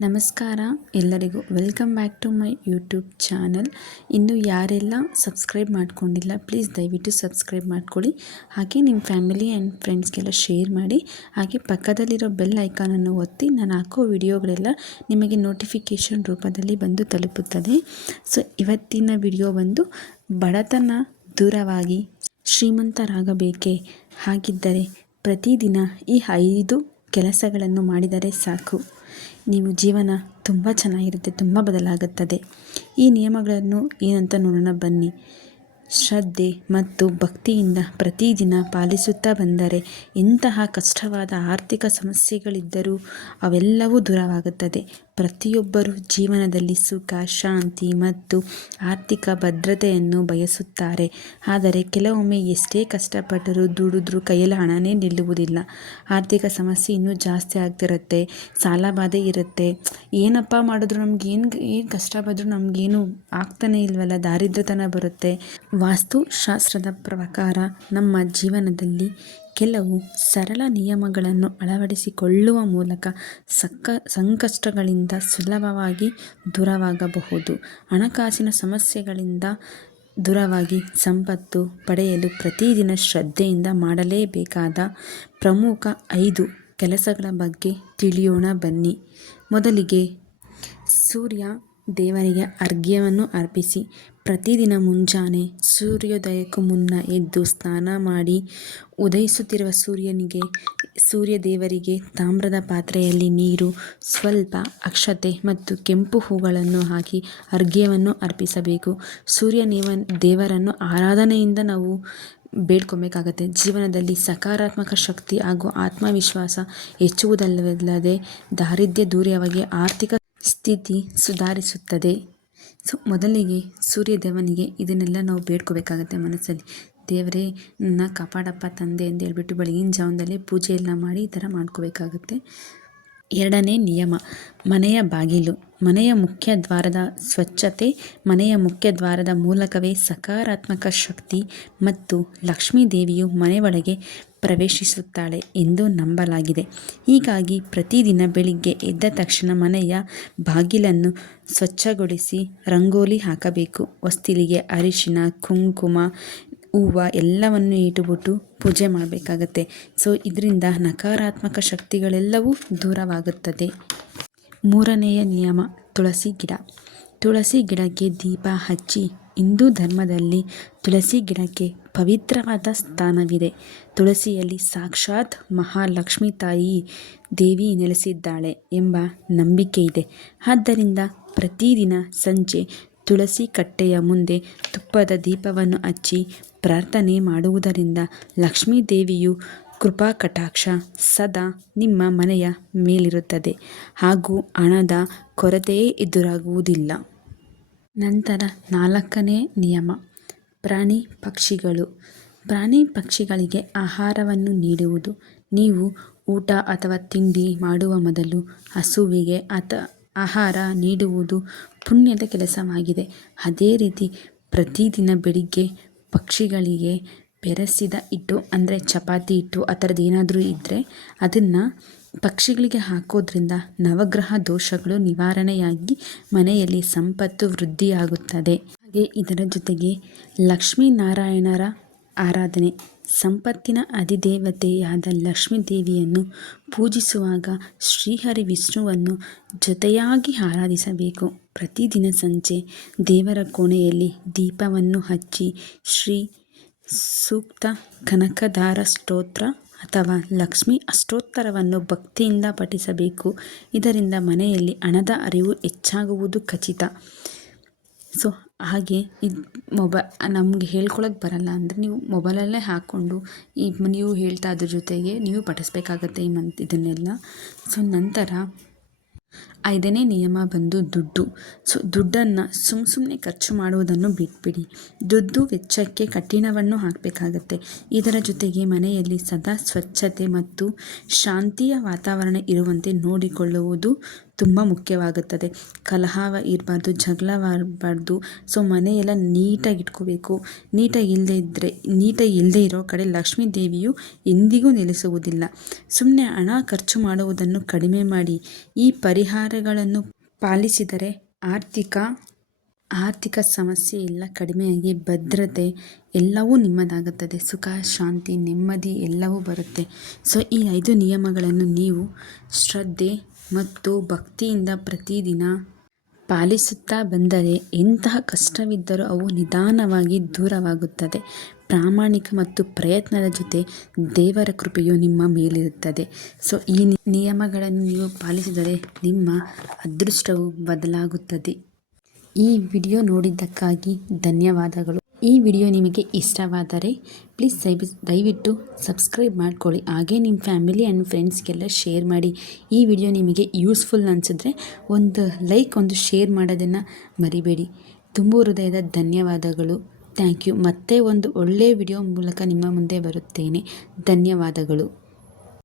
ನಮಸ್ಕಾರ ಎಲ್ಲರಿಗೂ welcome back to my YouTube channel. ಇನ್ನು ಯಾರೆಲ್ಲ ಸಬ್ಸ್ಕ್ರೈಬ್ ಮಾಡ್ಕೊಂಡಿಲ್ಲ ಪ್ಲೀಸ್ ದಯವಿಟ್ಟು ಸಬ್ಸ್ಕ್ರೈಬ್ ಮಾಡ್ಕೊಳ್ಳಿ. ಹಾಗೆ ನಿಮ್ಮ ಫ್ಯಾಮಿಲಿ ಆ್ಯಂಡ್ ಫ್ರೆಂಡ್ಸ್ಗೆಲ್ಲ ಶೇರ್ ಮಾಡಿ. ಹಾಗೆ ಪಕ್ಕದಲ್ಲಿರೋ ಬೆಲ್ ಐಕಾನನ್ನು ಒತ್ತಿ ನಾನು ಹಾಕೋ ವಿಡಿಯೋಗಳೆಲ್ಲ ನಿಮಗೆ ನೋಟಿಫಿಕೇಷನ್ ರೂಪದಲ್ಲಿ ಬಂದು ತಲುಪುತ್ತದೆ. ಸೊ ಇವತ್ತಿನ ವಿಡಿಯೋ ಬಂದು ಬಡತನ ದೂರವಾಗಿ ಶ್ರೀಮಂತರಾಗಬೇಕೇ? ಹಾಗಿದ್ದರೆ ಪ್ರತಿದಿನ ಈ 5 ಕೆಲಸಗಳನ್ನು ಮಾಡಿದರೆ ಸಾಕು, ನೀವು ಜೀವನ ತುಂಬ ಚೆನ್ನಾಗಿರುತ್ತೆ, ತುಂಬ ಬದಲಾಗುತ್ತದೆ. ಈ ನಿಯಮಗಳನ್ನು ಏನಂತ ನೋಡೋಣ ಬನ್ನಿ. ಶ್ರದ್ಧೆ ಮತ್ತು ಭಕ್ತಿಯಿಂದ ಪ್ರತಿದಿನ ಪಾಲಿಸುತ್ತಾ ಬಂದರೆ ಎಂತಹ ಕಷ್ಟವಾದ ಆರ್ಥಿಕ ಸಮಸ್ಯೆಗಳಿದ್ದರೂ ಅವೆಲ್ಲವೂ ದೂರವಾಗುತ್ತದೆ. ಪ್ರತಿಯೊಬ್ಬರೂ ಜೀವನದಲ್ಲಿ ಸುಖ, ಶಾಂತಿ ಮತ್ತು ಆರ್ಥಿಕ ಭದ್ರತೆಯನ್ನು ಬಯಸುತ್ತಾರೆ. ಆದರೆ ಕೆಲವೊಮ್ಮೆ ಎಷ್ಟೇ ಕಷ್ಟಪಟ್ಟರೂ ದುಡಿದ್ರೂ ಕೈಯಲ್ಲಿ ಹಣನೇ ನಿಲ್ಲುವುದಿಲ್ಲ. ಆರ್ಥಿಕ ಸಮಸ್ಯೆ ಇನ್ನೂ ಜಾಸ್ತಿ ಆಗ್ತಿರುತ್ತೆ, ಸಾಲಬಾಧೆ ಇರುತ್ತೆ. ಏನಪ್ಪ ಮಾಡಿದ್ರು ಏನು ಕಷ್ಟ ಬಂದರೂ ನಮಗೇನು ಆಗ್ತಾನೆ ಇಲ್ವಲ್ಲ, ದಾರಿದ್ರ್ಯತನ ಬರುತ್ತೆ. ವಾಸ್ತುಶಾಸ್ತ್ರದ ಪ್ರಕಾರ ನಮ್ಮ ಜೀವನದಲ್ಲಿ ಕೆಲವು ಸರಳ ನಿಯಮಗಳನ್ನು ಅಳವಡಿಸಿಕೊಳ್ಳುವ ಮೂಲಕ ಸಂಕಷ್ಟಗಳಿಂದ ಸುಲಭವಾಗಿ ದೂರವಾಗಬಹುದು. ಹಣಕಾಸಿನ ಸಮಸ್ಯೆಗಳಿಂದ ದೂರವಾಗಿ ಸಂಪತ್ತು ಪಡೆಯಲು ಪ್ರತಿದಿನ ಶ್ರದ್ಧೆಯಿಂದ ಮಾಡಲೇಬೇಕಾದ ಪ್ರಮುಖ 5 ಕೆಲಸಗಳ ಬಗ್ಗೆ ತಿಳಿಯೋಣ ಬನ್ನಿ. ಮೊದಲಿಗೆ ಸೂರ್ಯ ದೇವರಿಗೆ ಅರ್ಘ್ಯವನ್ನು ಅರ್ಪಿಸಿ. ಪ್ರತಿದಿನ ಮುಂಜಾನೆ ಸೂರ್ಯೋದಯಕ್ಕೂ ಮುನ್ನ ಎದ್ದು ಸ್ನಾನ ಮಾಡಿ ಉದಯಿಸುತ್ತಿರುವ ಸೂರ್ಯ ದೇವರಿಗೆ ತಾಮ್ರದ ಪಾತ್ರೆಯಲ್ಲಿ ನೀರು, ಸ್ವಲ್ಪ ಅಕ್ಷತೆ ಮತ್ತು ಕೆಂಪು ಹೂಗಳನ್ನು ಹಾಕಿ ಅರ್ಘ್ಯವನ್ನು ಅರ್ಪಿಸಬೇಕು. ದೇವರನ್ನು ಆರಾಧನೆಯಿಂದ ನಾವು ಬೇಡ್ಕೊಬೇಕಾಗತ್ತೆ. ಜೀವನದಲ್ಲಿ ಸಕಾರಾತ್ಮಕ ಶಕ್ತಿ ಹಾಗೂ ಆತ್ಮವಿಶ್ವಾಸ ಹೆಚ್ಚುವುದಲ್ಲದೆ ದಾರಿದ್ರ್ಯ ದೂರವಾಗಿ ಆರ್ಥಿಕ ಸ್ಥಿತಿ ಸುಧಾರಿಸುತ್ತದೆ. ಸೊ ಮೊದಲಿಗೆ ಸೂರ್ಯ ದೇವನಿಗೆ ಇದನ್ನೆಲ್ಲ ನಾವು ಬೇಡ್ಕೋಬೇಕಾಗತ್ತೆ ಮನಸ್ಸಲ್ಲಿ. ದೇವರೇ ನನ್ನ ಕಾಪಾಡಪ್ಪ ತಂದೆ ಅಂತ ಹೇಳ್ಬಿಟ್ಟು ಬೆಳಗಿನ ಜಾವದಲ್ಲಿ ಪೂಜೆ ಎಲ್ಲ ಮಾಡಿ ಈ ಥರ ಮಾಡ್ಕೋಬೇಕಾಗತ್ತೆ. 2ನೇ ನಿಯಮ, ಮನೆಯ ಬಾಗಿಲು. ಮನೆಯ ಮುಖ್ಯ ದ್ವಾರದ ಸ್ವಚ್ಛತೆ. ಮನೆಯ ಮುಖ್ಯ ದ್ವಾರದ ಮೂಲಕವೇ ಸಕಾರಾತ್ಮಕ ಶಕ್ತಿ ಮತ್ತು ಲಕ್ಷ್ಮೀ ದೇವಿಯು ಮನೆಯೊಳಗೆ ಪ್ರವೇಶಿಸುತ್ತಾಳೆ ಎಂದು ನಂಬಲಾಗಿದೆ. ಹೀಗಾಗಿ ಪ್ರತಿದಿನ ಬೆಳಿಗ್ಗೆ ಎದ್ದ ತಕ್ಷಣ ಮನೆಯ ಬಾಗಿಲನ್ನು ಸ್ವಚ್ಛಗೊಳಿಸಿ ರಂಗೋಲಿ ಹಾಕಬೇಕು. ಹೊಸ್ತಿಲಿಗೆ ಅರಿಶಿನ, ಕುಂಕುಮ, ಹೂವು ಎಲ್ಲವನ್ನು ಇಟ್ಟುಬಿಟ್ಟು ಪೂಜೆ ಮಾಡಬೇಕಾಗತ್ತೆ. ಸೊ ಇದರಿಂದ ನಕಾರಾತ್ಮಕ ಶಕ್ತಿಗಳೆಲ್ಲವೂ ದೂರವಾಗುತ್ತದೆ. 3ನೆಯ ನಿಯಮ, ತುಳಸಿ ಗಿಡ. ತುಳಸಿ ಗಿಡಕ್ಕೆ ದೀಪ ಹಚ್ಚಿ. ಹಿಂದೂ ಧರ್ಮದಲ್ಲಿ ತುಳಸಿ ಗಿಡಕ್ಕೆ ಪವಿತ್ರವಾದ ಸ್ಥಾನವಿದೆ. ತುಳಸಿಯಲ್ಲಿ ಸಾಕ್ಷಾತ್ ಮಹಾಲಕ್ಷ್ಮಿ ತಾಯಿ ದೇವಿ ನೆಲೆಸಿದ್ದಾಳೆ ಎಂಬ ನಂಬಿಕೆ ಇದೆ. ಆದ್ದರಿಂದ ಪ್ರತಿದಿನ ಸಂಜೆ ತುಳಸಿ ಕಟ್ಟೆಯ ಮುಂದೆ ತುಪ್ಪದ ದೀಪವನ್ನು ಹಚ್ಚಿ ಪ್ರಾರ್ಥನೆ ಮಾಡುವುದರಿಂದ ಲಕ್ಷ್ಮೀ ದೇವಿಯು ಕೃಪಾ ಕಟಾಕ್ಷ ಸದಾ ನಿಮ್ಮ ಮನೆಯ ಮೇಲಿರುತ್ತದೆ ಹಾಗೂ ಹಣದ ಕೊರತೆಯೇ ಎದುರಾಗುವುದಿಲ್ಲ. ನಂತರ 4ನೇ ನಿಯಮ, ಪ್ರಾಣಿ ಪಕ್ಷಿಗಳು. ಪ್ರಾಣಿ ಪಕ್ಷಿಗಳಿಗೆ ಆಹಾರವನ್ನು ನೀಡುವುದು. ನೀವು ಊಟ ಅಥವಾ ತಿಂಡಿ ಮಾಡುವ ಮೊದಲು ಹಸುವಿಗೆ ಆಹಾರ ನೀಡುವುದು ಪುಣ್ಯದ ಕೆಲಸವಾಗಿದೆ. ಅದೇ ರೀತಿ ಪ್ರತಿದಿನ ಬೆಳಿಗ್ಗೆ ಪಕ್ಷಿಗಳಿಗೆ ಬೆರೆಸಿದ ಹಿಟ್ಟು ಅಂದರೆ ಚಪಾತಿ ಹಿಟ್ಟು ಆ ಥರದ್ದು ಏನಾದರೂ ಇದ್ದರೆ ಅದನ್ನು ಪಕ್ಷಿಗಳಿಗೆ ಹಾಕೋದ್ರಿಂದ ನವಗ್ರಹ ದೋಷಗಳು ನಿವಾರಣೆಯಾಗಿ ಮನೆಯಲ್ಲಿ ಸಂಪತ್ತು ವೃದ್ಧಿಯಾಗುತ್ತದೆ. ಹಾಗೆ ಇದರ ಜೊತೆಗೆ ಲಕ್ಷ್ಮೀನಾರಾಯಣರ ಆರಾಧನೆ. ಸಂಪತ್ತಿನ ಅಧಿದೇವತೆಯಾದ ಲಕ್ಷ್ಮೀ ದೇವಿಯನ್ನು ಪೂಜಿಸುವಾಗ ಶ್ರೀಹರಿ ವಿಷ್ಣುವನ್ನು ಜೊತೆಯಾಗಿ ಆರಾಧಿಸಬೇಕು. ಪ್ರತಿದಿನ ಸಂಜೆ ದೇವರ ಕೋಣೆಯಲ್ಲಿ ದೀಪವನ್ನು ಹಚ್ಚಿ ಶ್ರೀ ಸೂಕ್ತ, ಕನಕದಾರ ಸ್ತೋತ್ರ ಅಥವಾ ಲಕ್ಷ್ಮೀ ಅಷ್ಟೋತ್ತರವನ್ನು ಭಕ್ತಿಯಿಂದ ಪಠಿಸಬೇಕು. ಇದರಿಂದ ಮನೆಯಲ್ಲಿ ಹಣದ ಅರಿವು ಹೆಚ್ಚಾಗುವುದು ಖಚಿತ. ಸೊ ಹಾಗೆ ನಮಗೆ ಹೇಳ್ಕೊಳಕ್ಕೆ ಬರಲ್ಲ ಅಂದರೆ ನೀವು ಮೊಬೈಲಲ್ಲೇ ಹಾಕ್ಕೊಂಡು ನೀವು ಹೇಳ್ತಾ ಅದ್ರ ಜೊತೆಗೆ ನೀವು ಪಠಿಸ್ಬೇಕಾಗತ್ತೆ ಇದನ್ನೆಲ್ಲ. ಸೊ ನಂತರ 5ನೇ ನಿಯಮ ಬಂದು ದುಡ್ಡು. ಸೊ ದುಡ್ಡನ್ನು ಸುಮ್ಮನೆ ಖರ್ಚು ಮಾಡುವುದನ್ನು ಬಿಟ್ಬಿಡಿ. ದುಡ್ಡು ವೆಚ್ಚಕ್ಕೆ ಕಠಿಣವನ್ನು ಹಾಕಬೇಕಾಗತ್ತೆ. ಇದರ ಜೊತೆಗೆ ಮನೆಯಲ್ಲಿ ಸದಾ ಸ್ವಚ್ಛತೆ ಮತ್ತು ಶಾಂತಿಯ ವಾತಾವರಣ ಇರುವಂತೆ ನೋಡಿಕೊಳ್ಳುವುದು ತುಂಬ ಮುಖ್ಯವಾಗುತ್ತದೆ. ಕಲಹ ಇರಬಾರ್ದು, ಜಗಳವಾಗಬಾರ್ದು. ಸೊ ಮನೆಯೆಲ್ಲ ನೀಟಾಗಿ ಇಟ್ಕೋಬೇಕು. ನೀಟಾಗಿ ಇಲ್ಲದೆ ಇರೋ ಕಡೆ ಲಕ್ಷ್ಮೀ ದೇವಿಯು ಎಂದಿಗೂ ನೆಲೆಸುವುದಿಲ್ಲ. ಸುಮ್ಮನೆ ಹಣ ಖರ್ಚು ಮಾಡುವುದನ್ನು ಕಡಿಮೆ ಮಾಡಿ ಈ ಪರಿಹಾರಗಳನ್ನು ಪಾಲಿಸಿದರೆ ಆರ್ಥಿಕ ಸಮಸ್ಯೆ ಎಲ್ಲ ಕಡಿಮೆಯಾಗಿ ಭದ್ರತೆ ಎಲ್ಲವೂ ನಿಮ್ಮದಾಗುತ್ತದೆ. ಸುಖ, ಶಾಂತಿ, ನೆಮ್ಮದಿ ಎಲ್ಲವೂ ಬರುತ್ತೆ. ಸೊ ಈ 5 ನಿಯಮಗಳನ್ನು ನೀವು ಶ್ರದ್ಧೆ ಮತ್ತು ಭಕ್ತಿಯಿಂದ ಪ್ರತಿದಿನ ಪಾಲಿಸುತ್ತಾ ಬಂದರೆ ಎಂತಹ ಕಷ್ಟವಿದ್ದರೂ ಅವು ನಿಧಾನವಾಗಿ ದೂರವಾಗುತ್ತದೆ. ಪ್ರಾಮಾಣಿಕ ಮತ್ತು ಪ್ರಯತ್ನದ ಜೊತೆ ದೇವರ ಕೃಪೆಯು ನಿಮ್ಮ ಮೇಲಿರುತ್ತದೆ. ಸೊ ಈ ನಿಯಮಗಳನ್ನು ನೀವು ಪಾಲಿಸಿದರೆ ನಿಮ್ಮ ಅದೃಷ್ಟವು ಬದಲಾಗುತ್ತದೆ. ಈ ವಿಡಿಯೋ ನೋಡಿದ್ದಕ್ಕಾಗಿ ಧನ್ಯವಾದಗಳು. ಈ ವಿಡಿಯೋ ನಿಮಗೆ ಇಷ್ಟವಾದರೆ ಪ್ಲೀಸ್ ದಯವಿಟ್ಟು ಸಬ್ಸ್ಕ್ರೈಬ್ ಮಾಡ್ಕೊಳ್ಳಿ. ಹಾಗೆ ನಿಮ್ಮ ಫ್ಯಾಮಿಲಿ ಆ್ಯಂಡ್ ಫ್ರೆಂಡ್ಸ್ಗೆಲ್ಲ ಶೇರ್ ಮಾಡಿ. ಈ ವಿಡಿಯೋ ನಿಮಗೆ ಯೂಸ್ಫುಲ್ ಅನಿಸಿದ್ರೆ ಒಂದು ಲೈಕ್, ಒಂದು ಶೇರ್ ಮಾಡೋದನ್ನು ಮರಿಬೇಡಿ. ತುಂಬ ಹೃದಯದ ಧನ್ಯವಾದಗಳು. Thank you. ಮತ್ತೆ ಒಂದು ಒಳ್ಳೆಯ ವಿಡಿಯೋ ಮೂಲಕ ನಿಮ್ಮ ಮುಂದೆ ಬರುತ್ತೇನೆ. ಧನ್ಯವಾದಗಳು.